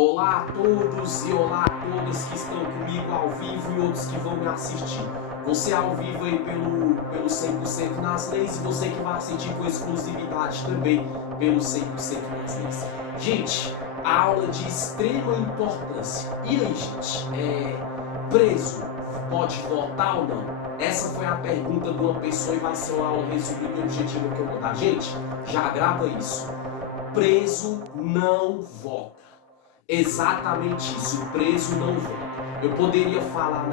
Olá a todos e olá a todas que estão comigo ao vivo e outros que vão me assistir. Você ao vivo aí pelo 100% nas leis e você que vai assistir com exclusividade também pelo 100% nas leis. Gente, a aula de extrema importância. E aí, gente, preso pode votar ou não? Essa foi a pergunta de uma pessoa e vai ser uma aula resumida e objetiva que eu vou dar. Gente, já grava isso. Preso não vota. Exatamente isso, o preso não vota. Eu poderia falar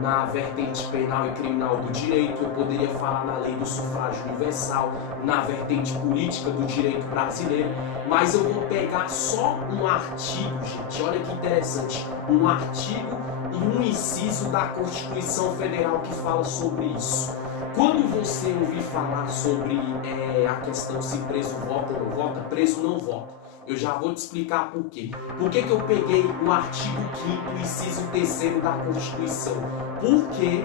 na vertente penal e criminal do direito, eu poderia falar na lei do sufrágio universal, na vertente política do direito brasileiro, mas eu vou pegar só um artigo, gente, olha que interessante, um artigo e um inciso da Constituição Federal que fala sobre isso. Quando você ouvir falar sobre a questão se preso vota ou não vota, preso não vota. Eu já vou te explicar por quê. Por que eu peguei o artigo 5º, inciso 3º da Constituição? Porque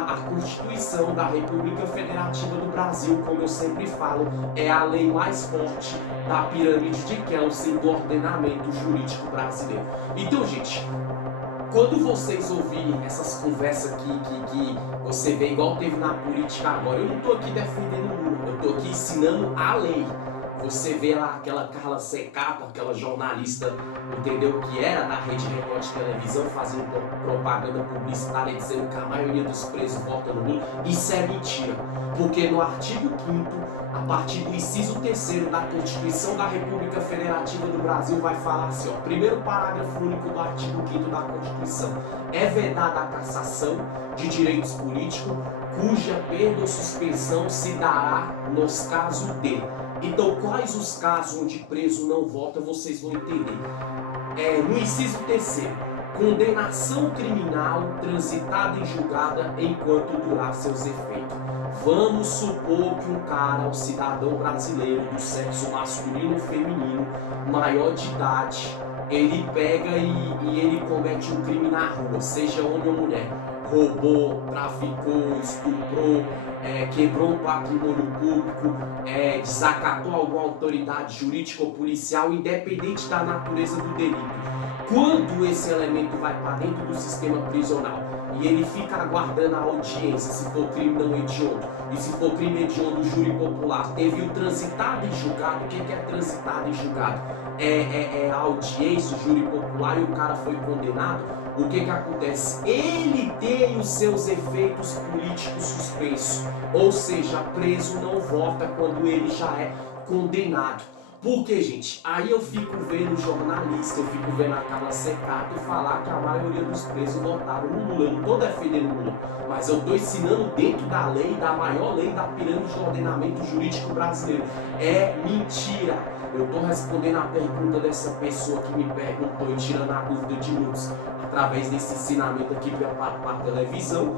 a Constituição da República Federativa do Brasil, como eu sempre falo, é a lei mais forte da pirâmide de Kelsen do ordenamento jurídico brasileiro. Então, gente, quando vocês ouvirem essas conversas que você vê igual teve na política agora, eu não estou aqui defendendo o Lula, eu estou aqui ensinando a lei. Você vê lá aquela Carla Secato, aquela jornalista, entendeu, que era da Rede Record de televisão, fazendo propaganda publicitária dizendo que a maioria dos presos vota no Lula. Isso é mentira, porque no artigo 5º, a partir do inciso 3º da Constituição da República Federativa do Brasil, vai falar assim, ó, primeiro parágrafo único do artigo 5º da Constituição: é vedada a cassação de direitos políticos, cuja perda ou suspensão se dará nos casos de... Então, quais os casos onde preso não vota, vocês vão entender. No inciso 3º, condenação criminal transitada e julgada enquanto durar seus efeitos. Vamos supor que um cara, um cidadão brasileiro do sexo masculino ou feminino, maior de idade, ele pega e ele comete um crime na rua, seja homem ou mulher. Roubou, traficou, estuprou, quebrou um patrimônio público, desacatou alguma autoridade jurídica ou policial, independente da natureza do delito. Quando esse elemento vai para dentro do sistema prisional e ele fica aguardando a audiência, se for crime não hediondo, e se for crime hediondo, o júri popular teve o transitado e julgado. O que é transitado e julgado? É a audiência, o júri popular, e o cara foi condenado. O que acontece? Ele tem os seus efeitos políticos suspensos, ou seja, preso não vota quando ele já é condenado. Por que, gente? Aí eu fico vendo jornalista, eu fico vendo a Carla Secato falar que a maioria dos presos votaram no Lula. Eu não estou defendendo o Lula, mas eu estou ensinando dentro da lei, da maior lei da pirâmide do ordenamento jurídico brasileiro. É mentira. Eu estou respondendo a pergunta dessa pessoa que me perguntou e tirando a dúvida de muitos através desse ensinamento aqui para a televisão.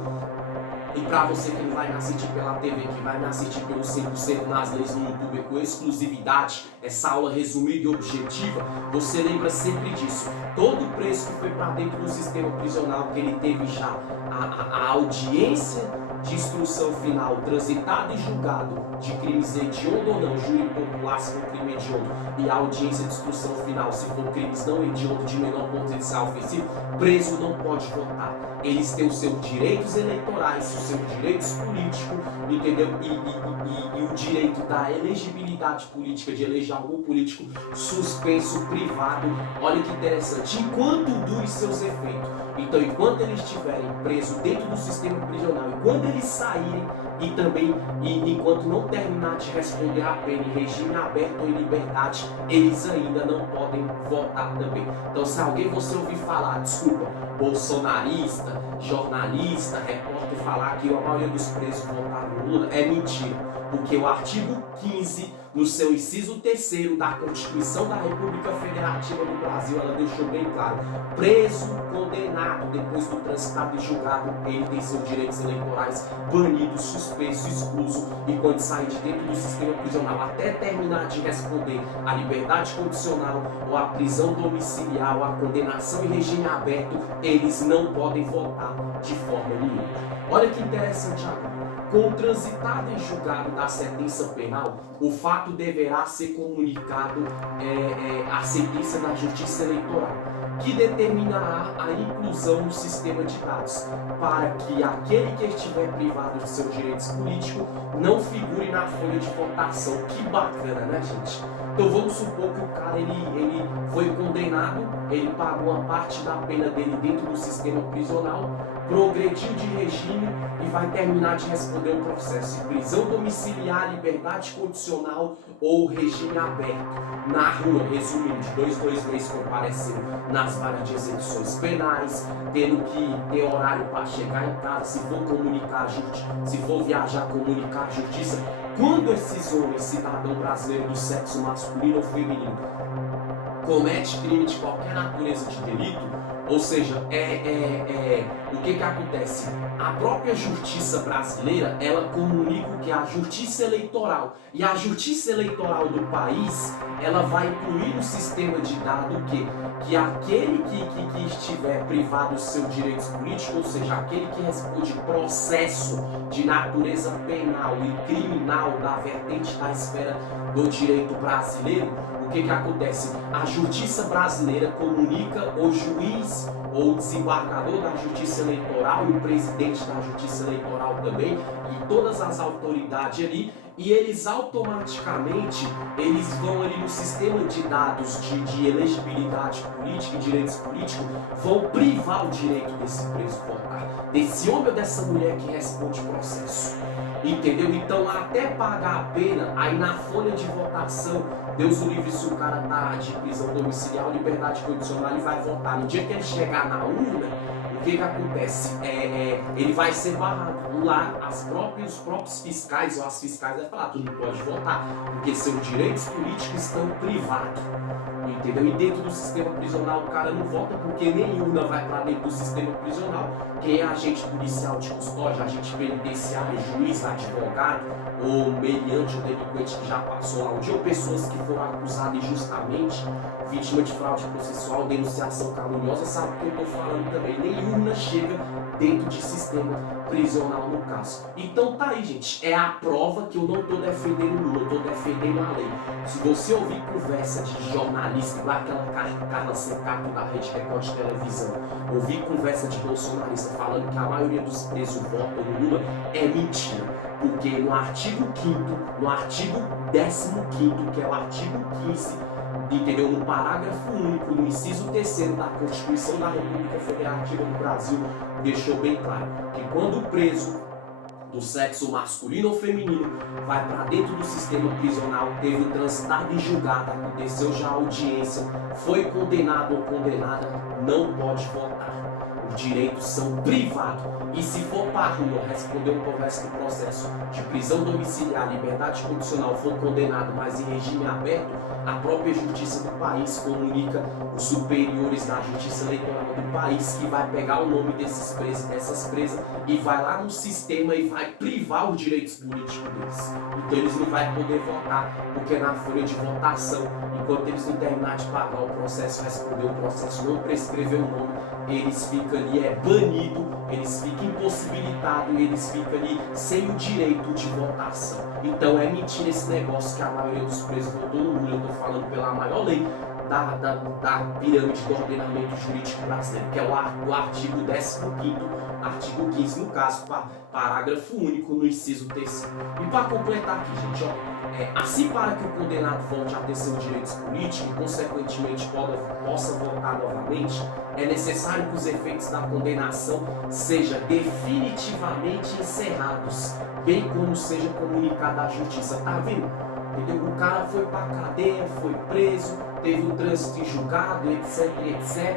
E para você que não vai me assistir pela TV, que vai me assistir pelo 100% nas leis no YouTube com exclusividade, essa aula resumida e objetiva, você lembra sempre disso. Todo preso que foi para dentro do sistema prisional, que ele teve já a audiência de instrução final transitada e julgado de crimes hediondos ou não, júri popular se for crime hediondo, e a audiência de instrução final se for crimes não hediondos de menor potencial ofensivo, preso não pode votar. Eles têm os seus direitos eleitorais, os seus direitos políticos, entendeu? E o direito da elegibilidade política, de eleger algum político suspenso, privado. Olha que interessante, enquanto dure seus efeitos. Então, enquanto eles estiverem presos dentro do sistema prisional, e quando eles saírem, e também enquanto não terminar de responder a pena em regime aberto ou em liberdade, eles ainda não podem votar também. Então, se alguém você ouvir falar, desculpa, bolsonarista, jornalista, repórter falar que a maioria dos presos votaram no Lula, é mentira, porque o artigo 15, no seu inciso 3º da Constituição da República Federativa do Brasil, ela deixou bem claro: preso, condenado, depois do transitado e julgado, ele tem seus direitos eleitorais banidos, suspenso, excluso, e quando sair de dentro do sistema prisional, até terminar de responder a liberdade condicional, ou a prisão domiciliar, ou a condenação em regime aberto, eles não podem votar de forma nenhuma. Olha que interessante agora. Com transitada em julgado da sentença penal, o fato deverá ser comunicado à sentença da Justiça Eleitoral, que determinará a inclusão no sistema de dados, para que aquele que estiver privado de seus direitos políticos não figure na folha de votação. Que bacana, né, gente? Então vamos supor que o cara ele foi condenado, ele pagou uma parte da pena dele dentro do sistema prisional, progrediu de regime e vai terminar de responder o processo de prisão domiciliar, liberdade condicional ou regime aberto. Na rua, resumindo, de 2 meses comparecendo nas varas de execuções penais, tendo que ter horário para chegar em casa, se for comunicar a justiça, se for viajar, comunicar a justiça. Quando esses homens, cidadão brasileiro do sexo masculino ou feminino, comete crime de qualquer natureza de delito, ou seja, o que acontece? A própria justiça brasileira, ela comunica o que é a justiça eleitoral. E a justiça eleitoral do país, ela vai incluir no sistema de dados o quê? Que aquele que estiver privado dos seus direitos políticos, ou seja, aquele que responde processo de natureza penal e criminal da vertente da esfera do direito brasileiro, o que acontece? A justiça brasileira comunica o juiz ou o desembargador da justiça eleitoral e o presidente da justiça eleitoral também e todas as autoridades ali, e eles automaticamente vão ali no sistema de dados de elegibilidade política e direitos políticos, vão privar o direito desse preso votar, desse homem ou dessa mulher que responde processo. Entendeu? Então, até pagar a pena, aí na folha de votação, Deus o livre, se o cara tá de prisão domiciliar ou liberdade condicional, ele vai votar. No dia que ele chegar na urna, o que acontece? Ele vai ser barrado. Lá, os próprios fiscais ou as fiscais vão falar, tu não pode votar, porque seus direitos políticos estão privados. Entendeu? E dentro do sistema prisional o cara não vota porque nem urna vai para dentro do sistema prisional. Quem é agente policial de custódia, agente penitenciário, juiz, advogado ou meliante ou delinquente que já passou lá um dia, ou pessoas que foram acusadas injustamente, vítima de fraude processual, denunciação caluniosa, sabe o que eu estou falando também. Nem urna chega dentro de sistema prisional no caso. Então tá aí, gente, é a prova que eu não estou defendendo o Lula, eu estou defendendo a lei. Se você ouvir conversa de jornalista, igual aquela Carla Secato da Rede Record de televisão, ouvir conversa de bolsonarista falando que a maioria dos presos votam no Lula, é mentira. Porque no artigo 5º, no artigo 15º, que é o artigo 15, entendeu? No parágrafo único, no inciso 3º da Constituição da República Federativa do Brasil, deixou bem claro que quando o preso do sexo masculino ou feminino vai para dentro do sistema prisional, teve o transitado em julgado, aconteceu já a audiência, foi condenado ou condenada, não pode votar. Os direitos são privados. E se for para a rua responder um processo de prisão domiciliar, liberdade condicional, for condenado, mas em regime aberto, a própria justiça do país comunica os superiores da justiça eleitoral do país que vai pegar o nome desses presos, dessas presas, e vai lá no sistema e vai privar os direitos políticos deles. Então eles não vão poder votar, porque na folha de votação, enquanto eles não terminarem de pagar o processo, responder o processo, não prescrever o nome, eles ficam ali banidos, eles ficam impossibilitados, eles ficam ali sem o direito de votação. Então é mentira esse negócio que a maioria dos presos votou no Lula. Eu estou falando pela maior lei da pirâmide do ordenamento jurídico brasileiro, que é o artigo 15º, artigo 15, no caso, parágrafo único no inciso 3º. E para completar aqui, gente, assim para que o condenado volte a ter seus direitos políticos e, consequentemente, possa votar novamente, é necessário que os efeitos da condenação sejam definitivamente encerrados, bem como seja comunicado à justiça. Tá vendo? Entendeu? O cara foi para a cadeia, foi preso, teve um trânsito em julgado, etc, etc.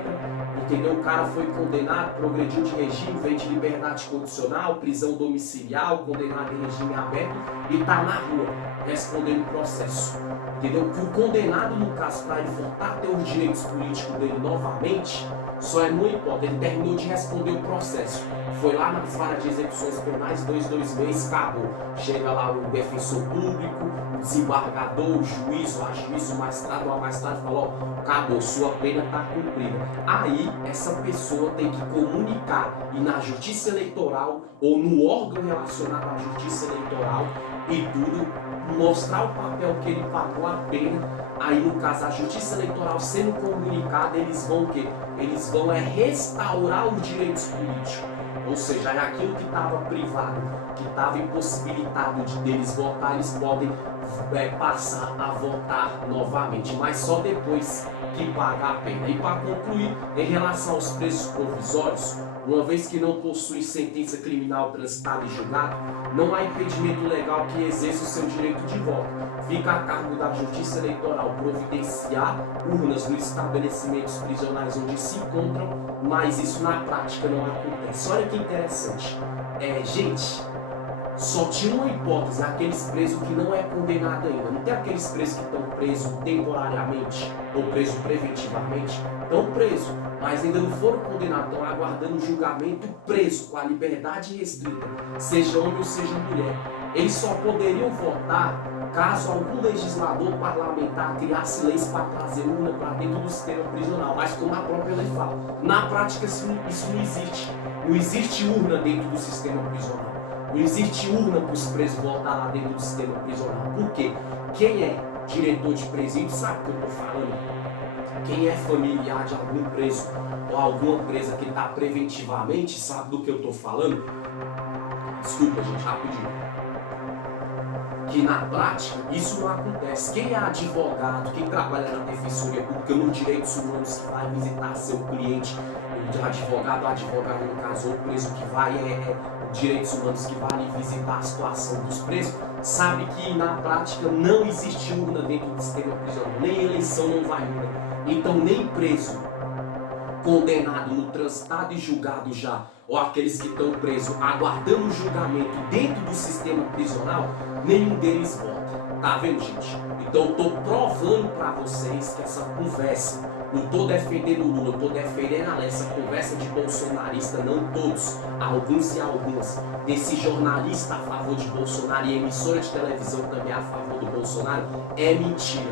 Entendeu? O cara foi condenado, progrediu de regime, veio de liberdade condicional, prisão domiciliar, condenado em regime aberto e está na rua respondendo o processo. Entendeu? Que o condenado, no caso, para ele voltar a ter os direitos políticos dele novamente, só é numa hipótese, ele terminou de responder o processo. Foi lá nas varas de execuções penais, 2 meses, acabou. Chega lá o defensor público, o desembargador, o juiz, o magistrado, judiciário e fala, ó, acabou, sua pena está cumprida. Aí essa pessoa tem que comunicar e na justiça eleitoral ou no órgão relacionado à justiça eleitoral e tudo, mostrar o papel que ele pagou a pena. Aí no caso a justiça eleitoral sendo comunicada, eles vão o quê? Eles vão restaurar os direitos políticos. Ou seja, é aquilo que estava privado, que estava impossibilitado deles votar, eles podem passar a votar novamente, mas só depois que pagar a pena. E para concluir, em relação aos presos provisórios, uma vez que não possuem sentença criminal transitada e julgada, não há impedimento legal que exerça o seu direito de voto. Fica a cargo da Justiça Eleitoral providenciar urnas nos estabelecimentos prisionais onde se encontram, mas isso na prática não acontece. Olha que interessante. Gente, só tinha uma hipótese, aqueles presos que não é condenado ainda. Não tem aqueles presos que estão presos temporariamente ou presos preventivamente. Estão presos, mas ainda não foram condenados, estão aguardando julgamento preso, com a liberdade restrita, seja homem ou seja mulher. Eles só poderiam votar caso algum legislador parlamentar criasse leis para trazer urna para dentro do sistema prisional. Mas como a própria lei fala, na prática isso não existe. Não existe urna dentro do sistema prisional. Não existe urna para os presos votar lá dentro do sistema prisional. Por quê? Quem é diretor de presídio sabe o que eu estou falando. Quem é familiar de algum preso ou alguma presa que está preventivamente sabe do que eu estou falando. Desculpa, gente, rapidinho. Que na prática isso não acontece. Quem é advogado, quem trabalha na defensoria pública, nos direitos humanos, que vai visitar seu cliente, o advogado no caso, ou preso que vai, direitos humanos que vai visitar a situação dos presos, sabe que na prática não existe urna dentro do sistema prisional, nem eleição não vai urna. Então nem preso condenado no transitado e julgado já, ou aqueles que estão presos aguardando o julgamento dentro do sistema prisional, nenhum deles vota. Tá vendo, gente? Então eu estou provando para vocês que essa conversa, não estou defendendo o Lula, eu estou defendendo essa conversa de bolsonarista, não todos, alguns e algumas, desse jornalista a favor de Bolsonaro e emissora de televisão também a favor do Bolsonaro, é mentira.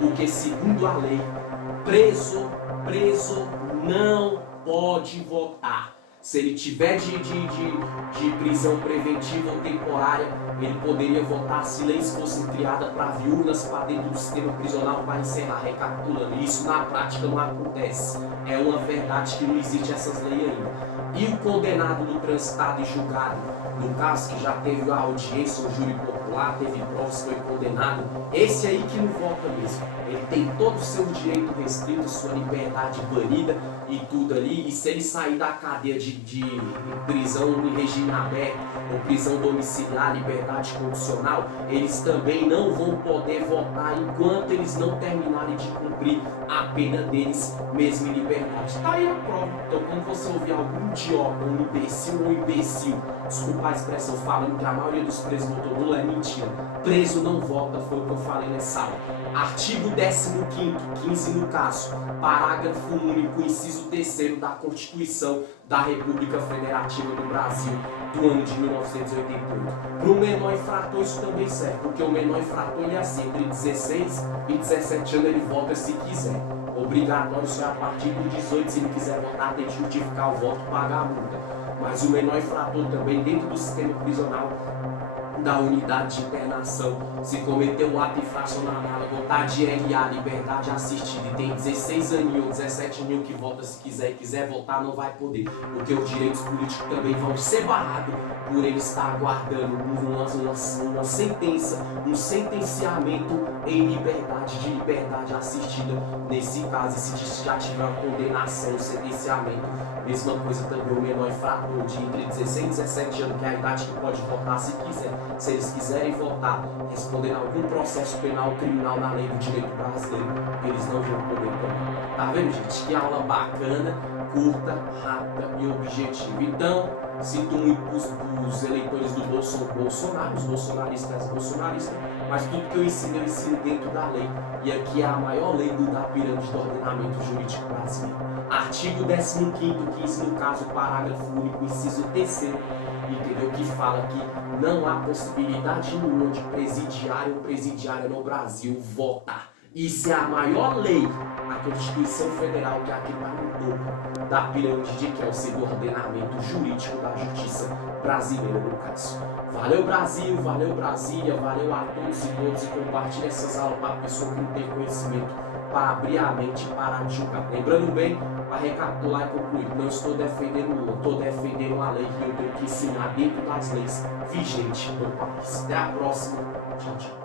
Porque segundo a lei, preso não pode votar. Se ele tiver de prisão preventiva ou temporária, ele poderia votar se leis fossem criadas para urnas para dentro do sistema prisional para encerrar, recapitulando. Isso na prática não acontece. É uma verdade que não existe essas leis ainda. E o condenado no transitado e julgado, no caso que já teve a audiência, o júri popular, teve provas, foi condenado, esse aí que não vota mesmo. Ele tem todo o seu direito restrito, sua liberdade banida e tudo ali. E se ele sair da cadeia de prisão em regime aberto ou prisão domiciliar, liberdade condicional, eles também não vão poder votar enquanto eles não terminarem de cumprir a pena deles, mesmo em liberdade. Tá aí a prova. Então quando você ouvir algum idiota, um imbecil ou um imbecil, desculpa a expressão, falando que a maioria dos presos votou nulo, é mentira. Preso não vota, foi o que eu falei nessa aula. Artigo 15º, 15 no caso, parágrafo único, inciso 3º da Constituição da República Federativa do Brasil do ano de 1988. Para o menor infrator isso também serve, porque o menor infrator ele é assim, entre 16 e 17 anos ele vota se quiser. Obrigatório só é a partir dos 18, se ele quiser votar tem que justificar o voto e pagar a multa. Mas o menor infrator também dentro do sistema prisional da unidade de internação, se cometeu um ato infracional análogo, tá de LA, liberdade assistida, e tem 16 aninhos ou 17 aninhos que vota se quiser e quiser votar, não vai poder, porque os direitos políticos também vão ser barrados por ele estar aguardando uma sentença, um sentenciamento em liberdade, de liberdade assistida, nesse caso, se já tiver uma condenação, um sentenciamento. Mesma coisa também o menor infrator de entre 16 e 17 anos, que é a idade que pode votar se quiser. Se eles quiserem votar, respondendo a algum processo penal ou criminal na lei do direito brasileiro, eles não vão poder também. Tá vendo, gente? Que aula bacana, curta, rápida e objetiva. Então, sinto muito os eleitores do Bolsonaro, os bolsonaristas, mas tudo que eu ensino dentro da lei. E aqui é a maior lei da pirâmide do ordenamento jurídico brasileiro. Artigo 15º, 15 no caso, parágrafo único, inciso 3º, entendeu? Que fala que não há possibilidade nenhuma de presidiário ou presidiária no Brasil votar. Isso é a maior lei, a Constituição Federal, que aqui está no topo da pirâmide de Kelsen do ordenamento jurídico da justiça brasileira, no caso. Valeu, Brasil, valeu, Brasília, valeu a todos e todas, e compartilhe essas aulas para a pessoa que não tem conhecimento, para abrir a mente e parar de julgar. Lembrando bem, para recapitular e concluir, não estou defendendo uma, estou defendendo a lei que eu tenho que ensinar dentro das leis vigentes no país. Até a próxima. Tchau, tchau.